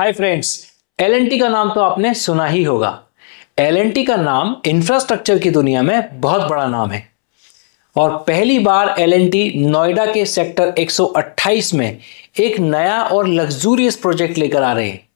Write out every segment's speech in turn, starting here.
Hi friends, L&T का नाम तो आपने सुना ही होगा। एल&टी का नाम इंफ्रास्ट्रक्चर की दुनिया में बहुत बड़ा नाम है और पहली बार एल&टी नोएडा के सेक्टर 128 में एक नया और लग्जूरियस प्रोजेक्ट लेकर आ रहे हैं।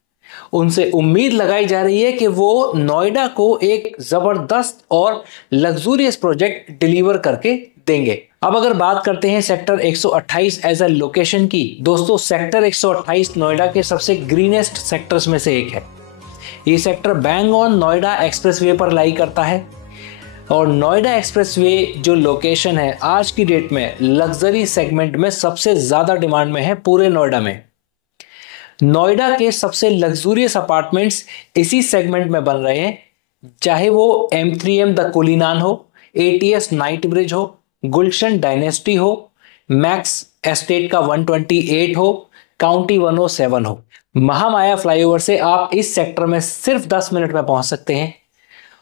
उनसे उम्मीद लगाई जा रही है कि वो नोएडा को एक जबरदस्त और लग्जूरियस प्रोजेक्ट डिलीवर करके देंगे। अब अगर बात करते हैं सेक्टर 128 एज अ लोकेशन की, दोस्तों सेक्टर 128 नोएडा के सबसे ग्रीनेस्ट सेक्टर्स में से एक है। ये sector bang on Noida expressway पर लाई करता है और नोएडा एक्सप्रेसवे जो लोकेशन है आज की डेट में लग्जरी सेगमेंट में सबसे ज्यादा डिमांड में है पूरे नोएडा में। नोएडा के सबसे लग्जूरियस अपार्टमेंट्स इसी सेगमेंट में बन रहे हैं, चाहे वो M3M द कुलीनान हो, ATS नाइट ब्रिज हो, गुलशन डायनेस्टी हो, मैक्स एस्टेट का 128 हो, काउंटी 107 हो। महामाया फ्लाईओवर से आप इस सेक्टर में सिर्फ 10 मिनट में पहुंच सकते हैं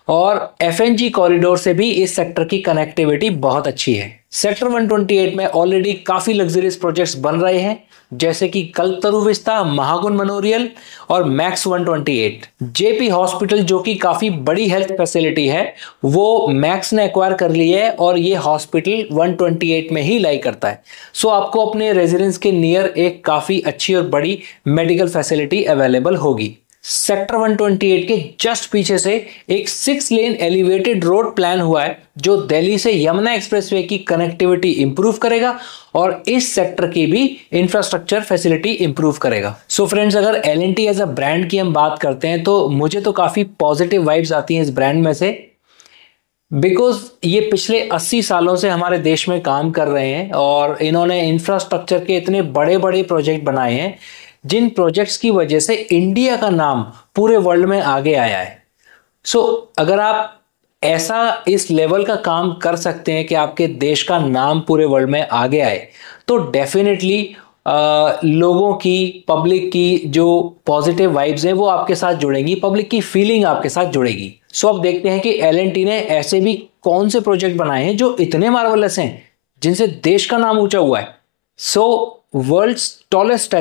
और FNG कॉरिडोर से भी इस सेक्टर की कनेक्टिविटी बहुत अच्छी है। सेक्टर 128 में ऑलरेडी काफी लग्जरियस प्रोजेक्ट्स बन रहे हैं, जैसे कि कल्पतरु विस्ता, महागुण मेमोरियल और मैक्स 128। जेपी हॉस्पिटल जो कि काफी बड़ी हेल्थ फैसिलिटी है, वो मैक्स ने एक्वायर कर ली है और ये हॉस्पिटल 128 में ही लाई करता है। सो आपको अपने रेजिडेंस के नियर एक काफी अच्छी और बड़ी मेडिकल फैसिलिटी अवेलेबल होगी। सेक्टर 128 के जस्ट पीछे से एक 6 लेन एलिवेटेड रोड प्लान हुआ है जो दिल्ली से यमुना एक्सप्रेसवे की कनेक्टिविटी इंप्रूव करेगा और इस सेक्टर की भी इंफ्रास्ट्रक्चर फैसिलिटी इंप्रूव करेगा। सो फ्रेंड्स, अगर एल&टी एज अ ब्रांड की हम बात करते हैं तो मुझे तो काफी पॉजिटिव वाइब्स आती हैं इस ब्रांड में से, बिकॉज ये पिछले 80 सालों से हमारे देश में काम कर रहे हैं और इन्होंने इंफ्रास्ट्रक्चर के इतने बड़े बड़े प्रोजेक्ट बनाए हैं जिन प्रोजेक्ट्स की वजह से इंडिया का नाम पूरे वर्ल्ड में आगे आया है। सो अगर आप ऐसा इस लेवल का काम कर सकते हैं कि आपके देश का नाम पूरे वर्ल्ड में आगे आए, तो डेफिनेटली लोगों की, पब्लिक की जो पॉजिटिव वाइब्स हैं वो आपके साथ जुड़ेंगी, पब्लिक की फीलिंग आपके साथ जुड़ेगी। सो अब देखते हैं कि एल&टी ने ऐसे भी कौन से प्रोजेक्ट बनाए हैं जो इतने मार्वलस हैं जिनसे देश का नाम ऊंचा हुआ है। So world's tallest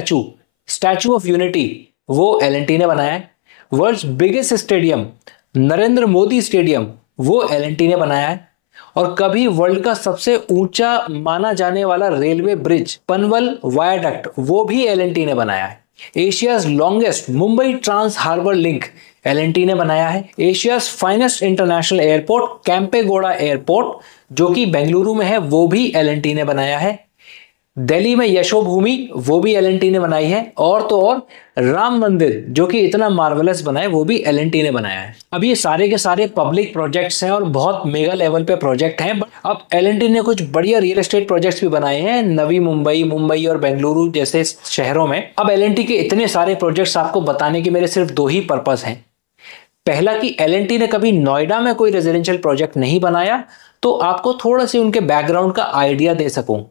statue of unity वो एल&टी ने बनाया है। World's biggest stadium Narendra Modi stadium वो एल&टी ने बनाया है और कभी वर्ल्ड का सबसे ऊंचा माना जाने वाला रेलवे ब्रिज पनवल वायाडक्ट वो भी एल&टी ने बनाया है। Asia's longest Mumbai trans harbour link L&T ने बनाया है। Asia's finest international airport Kempegowda airport जो कि बेंगलुरु में है वो भी एल&टी ने बनाया है। दिल्ली में यशोभूमि वो भी एल&टी ने बनाई है और तो और राम मंदिर जो कि इतना मार्वलस बना है वो भी एल&टी ने बनाया है। अब ये सारे के सारे पब्लिक प्रोजेक्ट्स हैं और बहुत मेगा लेवल पे प्रोजेक्ट हैं। अब एल&टी ने कुछ बढ़िया रियल एस्टेट प्रोजेक्ट्स भी बनाए हैं नवी मुंबई और बेंगलुरु जैसे शहरों में। अब एल&टी के इतने सारे प्रोजेक्ट्स आपको बताने के मेरे सिर्फ 2 ही पर्पस हैं। पहला कि एल&टी ने कभी नोएडा में कोई रेजिडेंशियल प्रोजेक्ट नहीं बनाया, तो आपको थोड़ा सी उनके बैकग्राउंड का आइडिया दे सकूं,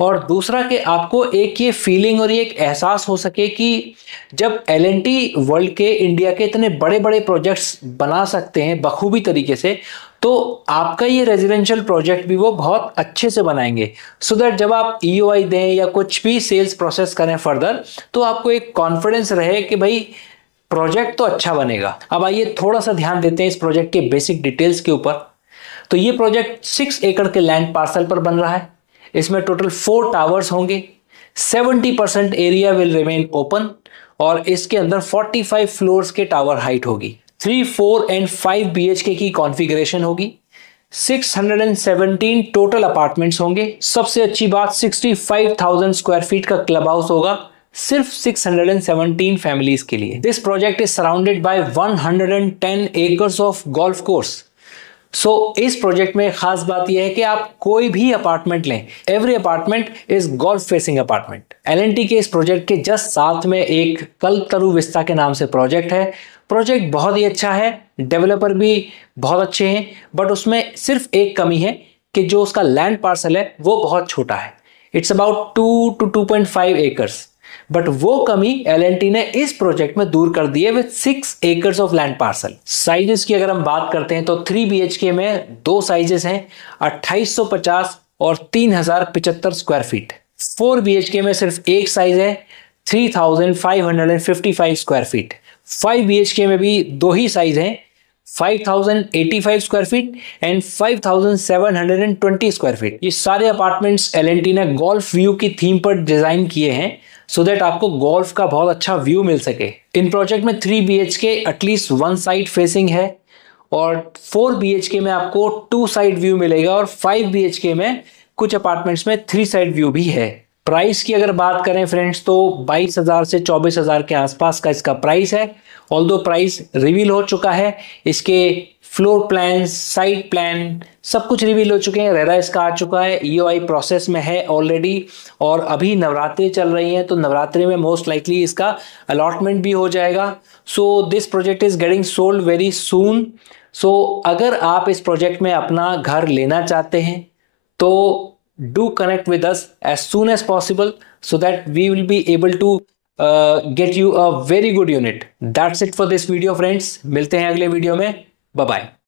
और दूसरा कि आपको एक ये फीलिंग और ये एक एहसास हो सके कि जब एल&टी वर्ल्ड के, इंडिया के इतने बड़े बड़े प्रोजेक्ट्स बना सकते हैं बखूबी तरीके से, तो आपका ये रेजिडेंशियल प्रोजेक्ट भी वो बहुत अच्छे से बनाएंगे, सो दैट जब आप EOI दें या कुछ भी सेल्स प्रोसेस करें फर्दर, तो आपको एक कॉन्फिडेंस रहे कि भाई प्रोजेक्ट तो अच्छा बनेगा। अब आइए थोड़ा सा ध्यान देते हैं इस प्रोजेक्ट के बेसिक डिटेल्स के ऊपर। तो ये प्रोजेक्ट 6 एकड़ के लैंड पार्सल पर बन रहा है। इसमें टोटल 4 टावर्स होंगे। 70% एरिया विल रिमेन ओपन और इसके अंदर 45 फ्लोर्स के टावर हाइट होगी। 3, 4 एंड 5 BHK की कॉन्फ़िगरेशन होगी। 617 टोटल अपार्टमेंट्स होंगे। सबसे अच्छी बात 65,000 स्क्वायर फीट का क्लब हाउस होगा सिर्फ 617 फैमिलीज के लिए। This project is surrounded by 110 acres of golf course. So इस प्रोजेक्ट में खास बात यह है कि आप कोई भी अपार्टमेंट लें, every apartment is golf facing apartment. L&T के इस प्रोजेक्ट के जस्ट साथ में एक कल्पतरु विस्ता के नाम से प्रोजेक्ट है। प्रोजेक्ट बहुत ही अच्छा है, डेवलपर भी बहुत अच्छे हैं, बट उसमें सिर्फ एक कमी है कि जो उसका लैंड पार्सल है वो बहुत छोटा है। It's about 2 to 2.5 acres, but वो कमी एल&टी ने इस प्रोजेक्ट में दूर कर दी है with 6 acres of land parcel. Sizes की अगर हम बात करते हैं तो 3 BHK में 2 साइजेस हैं, 2850 और 3075 स्क्वायर फीट। 4 BHK में सिर्फ एक साइज है, 3,555 स्क्वायर फीट। 5 BHK में भी दो ही साइज हैं, 5,085 square feet and 5,720 square feet. ये सारे अपार्टमेंट्स L&T ने गोल्फ व्यू की थीम पर डिजाइन किए हैं सो दैट आपको गोल्फ का बहुत अच्छा व्यू मिल सके। इन प्रोजेक्ट में 3 BHK एटलीस्ट 1 साइड फेसिंग है और 4 BHK में आपको 2 साइड व्यू मिलेगा और 5 BHK में कुछ अपार्टमेंट्स में 3 साइड व्यू भी है। प्राइस की अगर बात करें फ्रेंड्स तो 22,000 से 24,000 के आसपास का इसका प्राइस है। ऑल्दो प्राइस रिवील हो चुका है, इसके फ्लोर प्लान, साइट प्लान सब कुछ रिवील हो चुके हैं। रेरा इसका आ चुका है, EOI प्रोसेस में है ऑलरेडी और अभी नवरात्रि चल रही हैं तो नवरात्रि में मोस्ट लाइकली इसका अलॉटमेंट भी हो जाएगा। So this project is getting sold very soon. So अगर आप इस प्रोजेक्ट में अपना घर लेना चाहते हैं तो do connect with us as soon as possible so that we will be able to get you a very good unit. That's it for this video friends. मिलते हैं अगले वीडियो में। Bye bye.